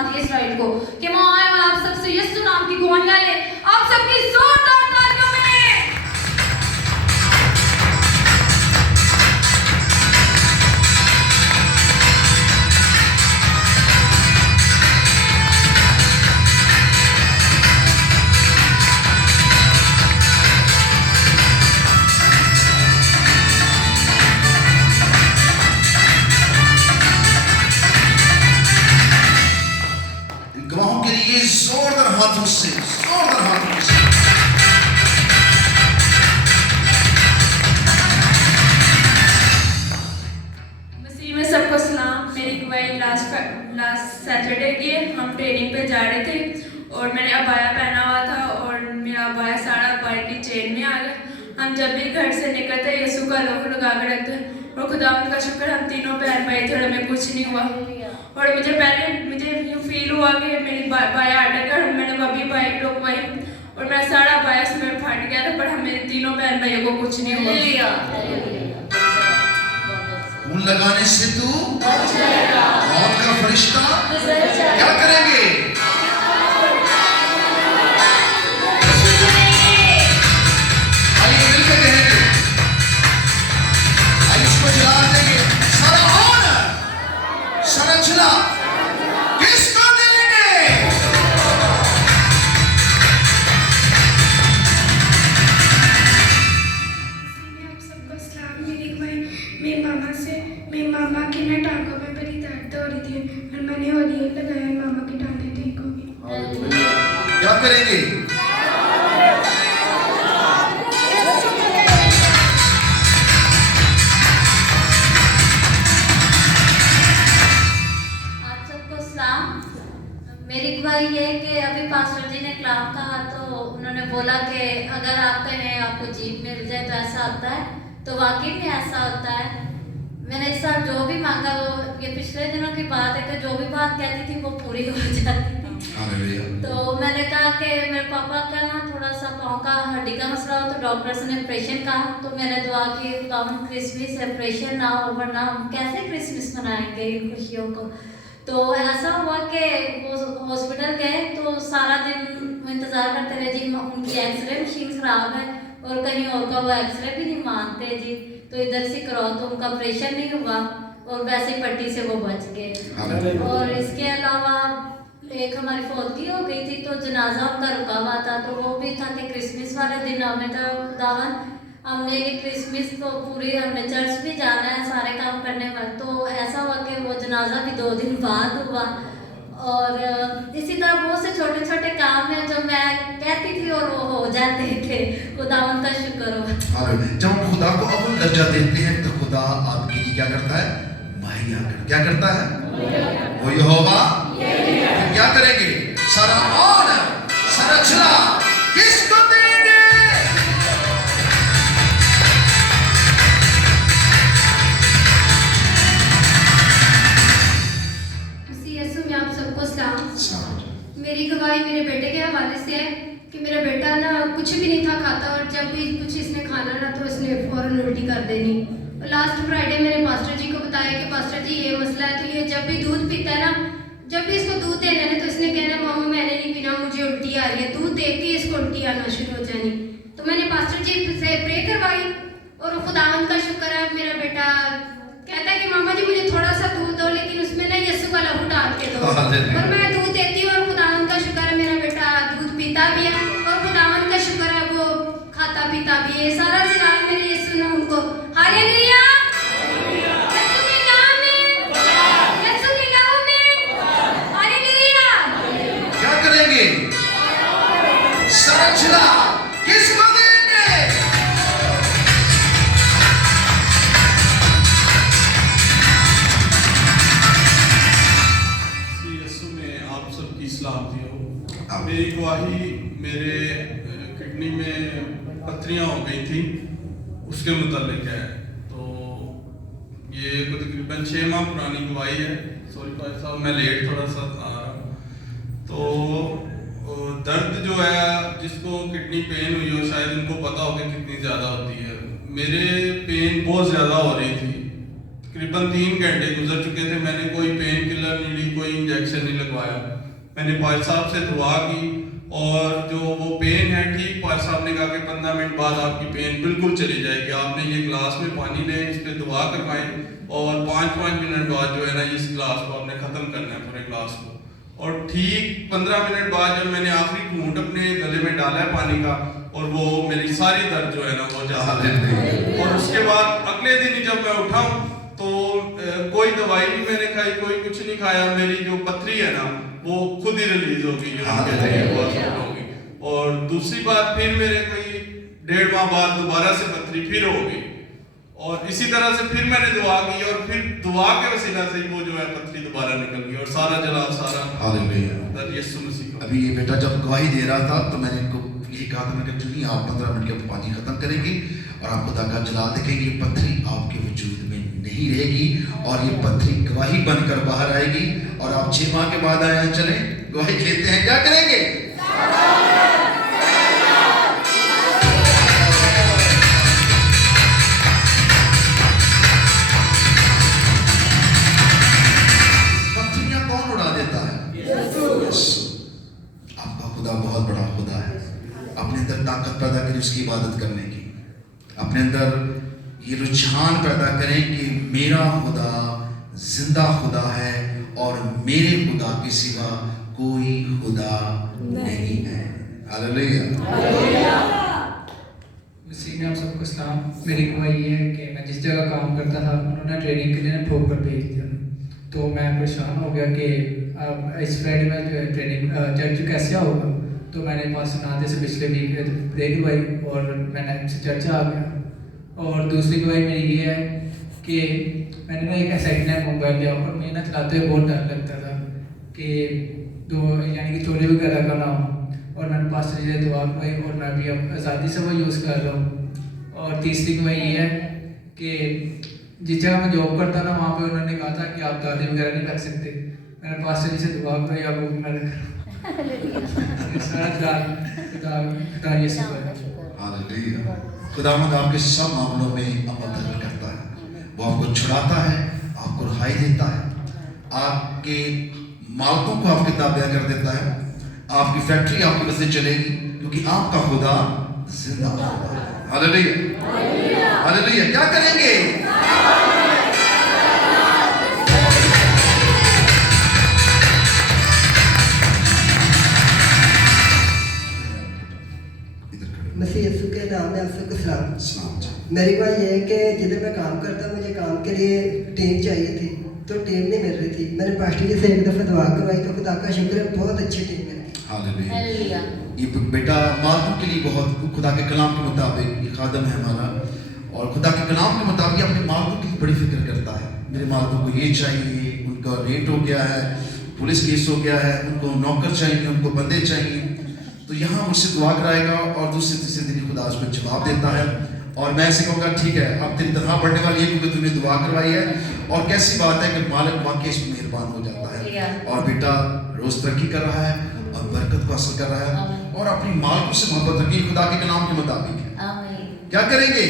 समाज के इसराइल को कि मैं आया और आप सबसे यीशु नाम की गवाहियां ले। आप सबकी जोरदार तालियों में गवाहों के लिए जोरदार हाथों से, जोरदार हाथों से। मसीह में सबको सलाम। मेरी गवाही लास्ट सैटरडे की है। हम ट्रेनिंग पे जा रहे थे और मैंने अबाया पहना हुआ था और मेरा अबाया सारा अबाया की चेन में आ गया। हम जब भी घर से निकलते यीशु का लोग लगा के रखते और खुदा उनका शुक्र हम तीनों बहन भाई थे और हमें कुछ नहीं हुआ। और मुझे यूँ फील हुआ कि मेरी बाया अटक कर मैंने बबी बाइक रोकवाई और मेरा सारा बाया उसमें फट गया था, पर हमें तीनों बहन भाइयों को कुछ नहीं हुआ। उन लगाने से तू मौत का फरिश्ता क्या करेंगे? आइए मिलकर कहेंगे, आइए इसको जला देंगे। सारा ऑनर, सारा चला किसको देंगे? आप सबको सलाम। मेरी मामा की ना टांगों में बड़ी दर्द हो रही थी और मैंने ओलियन लगाया, मामा की टांगें ठीक हो गई। क्या करेंगे? आप सबको सलाम। मेरी गवाही ये है कि अभी पास्टर जी ने कलाम कहा तो उन्होंने बोला कि अगर आप कहें आपको जीप मिल जाए तो ऐसा होता है, तो वाकई में ऐसा होता है। मैंने इस साल जो भी मांगा वो ये पिछले दिनों की बात है कि जो भी बात कहती थी वो पूरी हो जाती थी। तो मैंने कहा कि मेरे पापा का ना थोड़ा सा पाँव का हड्डी का मसला हो तो डॉक्टर्स ने ऑपरेशन कहा, तो मैंने दुआ की खुदावन क्रिसमस ऑपरेशन ना हो वरना हम कैसे क्रिसमस मनाएंगे इन खुशियों को। तो ऐसा हुआ कि वो हॉस्पिटल गए तो सारा दिन इंतज़ार करते रहे जी, उनकी एक्सरे मशीन ख़राब है और कहीं और का वो एक्सरे भी नहीं मानते जी, तो इधर से कराओ, तो उनका ऑपरेशन नहीं हुआ और वैसे पट्टी से वो बच गए। और इसके अलावा एक हमारी फौतगी हो गई थी तो जनाजा उनका रुका हुआ था, तो वो भी था कि क्रिसमस वाले दिन हमने कहा खुदावन हमने ये क्रिसमस तो पूरी हमने चर्च भी जाना है सारे काम करने में। तो ऐसा हुआ कि वो जनाजा भी 2 दिन बाद हुआ। और इसी तरह बहुत से छोटे छोटे काम हैं जो मैं कहती थी और वो हो जाते थे। खुदावन का शुक्र हो। जब हम खुदा को अव्वल दर्जा देते हैं तो खुदा आपके लिए क्या करता है? मुहैया करता है। क्या करता है? वो यहोवा फिर क्या करेंगे? सारा ऑनर, सारा चला किसको देंगे? यीशु में आप सबको सलाम। मेरी गवाही मेरे बेटे के हवाले से है कि मेरा बेटा ना कुछ भी नहीं था खाता और जब भी कुछ इसने खाना ना तो इसने फौरन उल्टी कर देनी। और लास्ट फ्राइडे मैंने पास्टर जी को बताया कि पास्टर जी ये मसला है, तो ये जब भी दूध पीता है ना, जब भी इसको दूध देना है तो इसने कहना मामा मैंने नहीं पीना, मुझे उल्टी आ रही है। दूध दे के इसको उल्टी आना शुरू हो जानी। तो मैंने पास्टर जी से प्रे करवाई और खुदावंद का शुक्र है मेरा बेटा कहता है कि मामा जी मुझे थोड़ा सा दूध दो लेकिन उसमें ना यीशु का लहू डाल के दो। और मैं दूध देती हूँ और खुदावंद का शुक्र है मेरा बेटा दूध पीता भी है और खुदावंद का शुक्र है वो खाता पीता भी है। सारा जिलाल मेरे यीशु ने उनको हालेलुया यीशु के नाम में, यीशु के नाम में हालेलुया। क्या करेंगे? सारा चला किसको देंगे? यीशु में आप सबकी सलामती हो। मेरी गवाही मेरे किडनी में पथरियाँ हो गई थी उसके मुतालिक है। तो ये तकरीबन 6 माह पुरानी गवाही है। सॉरी भाई साहब मैं लेट थोड़ा सा आ रहा हूँ। तो दर्द जो है जिसको किडनी पेन हुई हो शायद उनको पता हो कि कितनी ज़्यादा होती है। मेरे पेन बहुत ज़्यादा हो रही थी तकरीबन 3 घंटे गुजर चुके थे, मैंने कोई पेन किलर नहीं ली, कोई इंजेक्शन नहीं लगवाया। मैंने पाज साहब से दुआ की और जो वो पेन है ठीक, पाज साहब ने कहा कि 15 मिनट बाद आपकी पेन बिल्कुल चली जाएगी, आपने ये गिलास में पानी लें, इस पर दुआ करवाएं और 5-5 मिनट बाद जो है ना इस गिलास को आपने ख़त्म करना है, पूरे गिलास को। और ठीक 15 मिनट बाद जब मैंने आखिरी घूंट अपने गले में डाला है पानी का, और वो मेरी सारी दर्द जो है ना वो जा, और उसके बाद अगले दिन ही जब मैं उठा तो कोई दवाई भी मैंने खाई, कोई कुछ नहीं खाया, मेरी जो पथरी है ना वो खुद ही रिलीज होगी होगी। और दूसरी बात फिर मेरे कोई 1.5 माह बाद दोबारा से पथरी फिर हो गई, और इसी तरह से फिर मैंने दुआ की और फिर दुआ के वसीला से वो जो है पथरी दोबारा निकल गई और सारा जलाल सारा दर्द यीशु मसीह का। अभी ये बेटा जब गवाही दे रहा था तो मैंने इनको यही कहा था, मैंने कहा चलिए आप 15 मिनट के पानी खत्म करेंगे और आप खुदा का जलाल देखेंगे, ये पथरी आपके वजूद में नहीं रहेगी और ये पथरी गवाही बनकर बाहर आएगी और आप 6 माह के बाद आए चले गवाही लेते हैं, क्या करेंगे? पथरियां कौन उड़ा देता है? आपका खुदा बहुत बड़ा खुदा है। अपने अंदर ताकत पैदा करें उसकी इबादत करने की, अपने अंदर ये रुझान पैदा करें कि मेरा खुदा जिंदा खुदा है और मेरे खुदा के सिवा कोई खुदा नहीं है। हालेलुया। मसीह में आप सबको सलाम। मेरी गवाही ये है कि मैं जिस जगह काम करता था उन्होंने ट्रेनिंग के लिए ठोकर भेज दिया, तो मैं परेशान हो गया कि अब इस फ्राइडे में ट्रेनिंग चर्च कैसे होगा। तो मैंने पास नादे से पिछले वीक प्रे करवाई और मैंने चर्च आ गया। और दूसरी गवाही मेरी ये है कि मैंने ना एक सेकंड हैंड मोबाइल लिया और मुझे ना चलाते हुए बहुत डर लगता था कि यानी कि चोरी वगैरह का ना हो, और मैंने पास से दुआ करवाई और मैं भी अब आज़ादी से वो यूज़ कर रहा हूँ। और तीसरी गवाही ये है कि जिस जगह मैं जॉब करता था वहाँ पे उन्होंने कहा था कि आप दादी वगैरह नहीं रख सकते, मैंने पास्टर जी से दुआ करवाई, अब वो मैं रख खुदावंद आपके सब मामलों में अमल दखल करता है, वो आपको छुड़ाता है, आपको रिहाई देता है, आपके मालकों को आपके ताबे कर देता है, आपकी फैक्ट्री आपकी वजह से चलेगी क्योंकि आपका खुदा जिंदा खुदा है। Hallelujah hallelujah. क्या करेंगे? मसीह यीशु के नाम में आप सबको सलाम। सलाम। मेरी बात यह है कि जिधर मैं काम करता मुझे काम के लिए टीम चाहिए थी, तो टीम नहीं मिल रही थी। मैंने पास्टर जी से एक दफ़ा दुआ करवाई तो खुदा का शुक्र है बहुत अच्छी टीम मिल गई। हालेलुया। ये बेटा मालकों के लिए बहुत खुदा के कलाम के मुताबिक ये खादम है हमारा, और खुदा के कलाम के मुताबिक अपने मालकों की बड़ी फिक्र करता है। मेरे मालकों को ये चाहिए, उनका रेट हो गया है, पुलिस केस हो गया है, उनको नौकर चाहिए, उनको बंदे चाहिए, तो यहाँ मुझसे दुआ कराएगा और दूसरे तीसरे दिन खुदा उसको जवाब देता है। और मैं ऐसे कहूँगा ठीक है अब तेरी तनख्वाह बढ़ने वाली है क्योंकि तूने दुआ करवाई है। और कैसी बात है कि मालिक वाकई इसमें मेहरबान हो जाता है और बेटा रोज तरक्की कर रहा है और बरकत को हासिल कर रहा है और अपनी मालिकों से मोहब्बत रखी खुदा के कलाम के मुताबिक। क्या करेंगे?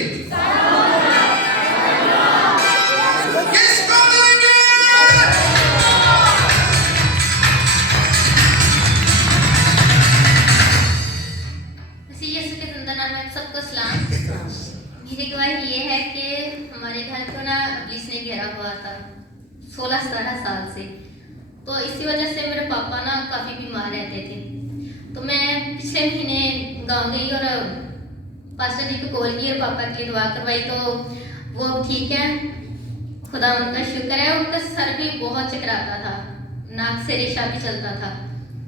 किसको देंगे? सबको सलाम। मेरी गवाही ये है कि हमारे घर को ना पुलिस ने घेरा हुआ था 16-17 साल से, तो इसी वजह से मेरे पापा ना काफ़ी बीमार रहते थे। तो मैं पिछले महीने गांव गई और पास्टर जी को कॉल की और पापा की दुआ करवाई, तो वो अब ठीक है, खुदा उनका शुक्र है। उनका सर भी बहुत चकराता था, नाक से रेशा भी चलता था,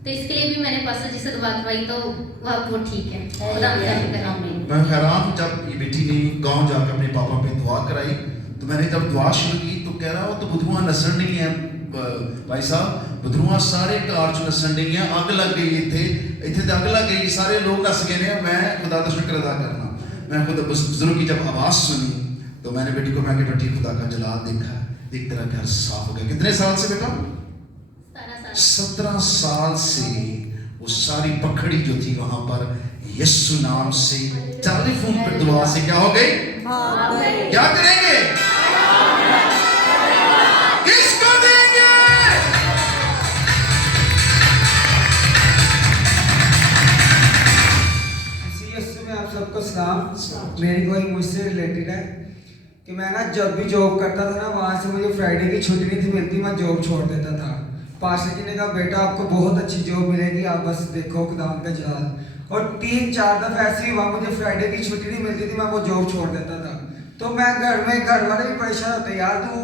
तो इसके लिए भी मैंने पास्टर जी से दुआ करवाई, तो वह वो ठीक है। खुदा उनका शुक्र है। मैं हैरान हूँ जब ये बेटी ने गांव जाकर अपने पापा पे दुआ कराई, तो मैंने जब दुआ शुरू की तो कह रहा हो तो बुधुआ नसण नहीं है भाई साहब, बुधुआ सारे कार च नसण नहीं है, अग लग गई इतने अग लग गई, सारे लोग नस गए हैं। मैं खुदा का शुक्र अदा करना, मैं खुद बुजुर्ग की जब आवाज़ सुनी तो मैंने बेटी को मैं कि बेटी खुदा का जलाल देखा, एक तरह घर साफ हो गया। कितने साल से बेटा? 17 साल से वो सारी पखड़ी जो थी वहां पर यीशु नाम से टेलीफोन पर दुआ से क्या हो गई? क्या करेंगे? किसको देंगे? यीशु में आप सबको सलाम। मेरी कोई मुझसे रिलेटेड है कि मैं ना जब भी जॉब करता था ना, वहाँ से मुझे फ्राइडे की छुट्टी नहीं थी मिलती, मैं जॉब छोड़ देता था। पास्टर जी ने कहा बेटा आपको बहुत अच्छी जॉब मिलेगी, आप बस देखो खुदावन का जलाल। और 3-4 दफ़ा ऐसे ही हुआ, मुझे फ्राइडे की छुट्टी नहीं मिलती थी, मैं वो जॉब छोड़ देता था। तो मैं घर वाले भी परेशान होते, यार तू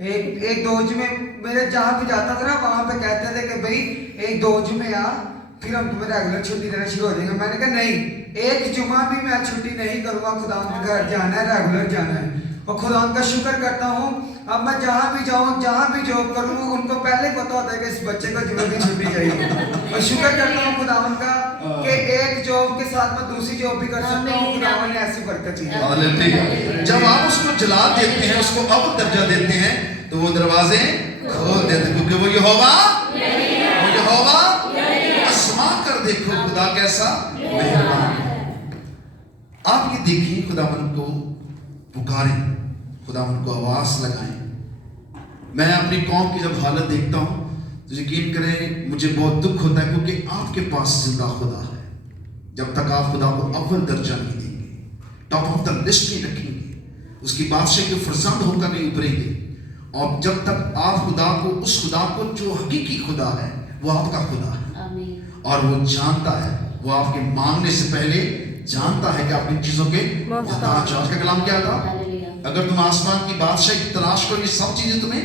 एक दो जुमे मेरे जहाँ भी जाता था ना, वहाँ पे कहते थे कि भाई एक दो जुमे आ, फिर हम तुम्हें रेगुलर छुट्टी देना शुरू हो जाएंगे। मैंने कहा नहीं, एक जुमा भी मैं छुट्टी नहीं करूँगा, खुदावन के घर जाना है, रेगुलर जाना है। और खुदावन का शुक्र करता हूँ, अब मैं जहाँ भी जाऊँ, जहाँ भी जॉब करूँ, उनको पहले पता होता है कि इस बच्चे को जुमे की छुट्टी चाहिए। और शुक्र करता हूँ खुदावन का कि एक जॉब के साथ मैं दूसरी जॉब भी कर सकता हूँ। खुदावन ने ऐसी बरकत दी है। हालेलुया। जब आप उसको जलाल देते हैं, उसको अब दर्जा देते हैं, तो वो दरवाजे खोल देते हैं, क्योंकि वो यहोवा आसमां कर देखो खुदा कैसा मेहरबान है। आप ये देखिए, खुदावन को पुकारें, खुदावन को आवाज लगाएं। मैं अपनी कौम की जब हालत देखता हूं तो यकीन करें मुझे बहुत दुख होता है, क्योंकि आपके पास जिंदा खुदा है। जब तक आप खुदा को अव्वल दर्जा नहीं देंगे, टॉप ऑफ द लिस्ट नहीं रखेंगे, उसकी बादशाह के फरजंद होकर नहीं उभरेंगे, और जब तक आप खुदा को, उस खुदा को जो हकीकी खुदा है, वो आपका खुदा है और वो जानता है, वो आपके मांगने से पहले जानता है कि आप इन चीजों के मोहताज हो। आज का कलाम क्या था? अगर तुम आसमान की बादशाह की तलाश करो, ये सब चीजें तुम्हें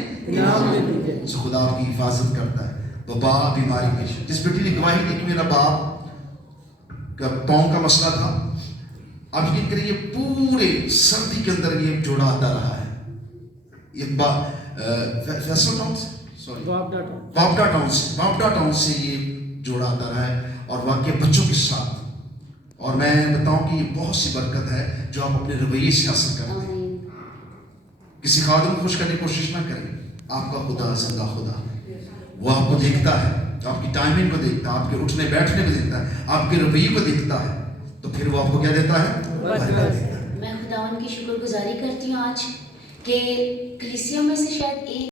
जो खुदा आपकी हिफाजत करता है। वो बाप बीमारी में, जिस बेटी ने गवाही दी कि मेरा बाप का पाँव का मसला था, आप यकीन करिए पूरे सर्दी के अंदर ये जोड़ा आता रहा है। एक बापडा टाउन से ये जोड़ा आता रहा है, और वाकई बच्चों के साथ। और मैं बताऊं कि ये बहुत सी बरकत है जो आप अपने रवैये से हासिल करते हैं। किसी खादिम को खुश करने की कोशिश ना करें। आपका खुदा जिंदा खुदा, वो आपको देखता है, तो आपकी टाइमिंग को देखता है, आपके उठने बैठने को देखता है, आपके रवैये को देखता है, तो फिर वो आपको क्या देता है? बरकत देता है। मैं खुदावन की शुक्रगुजारी करती हूँ आज कि कलीसिया में से शायद एक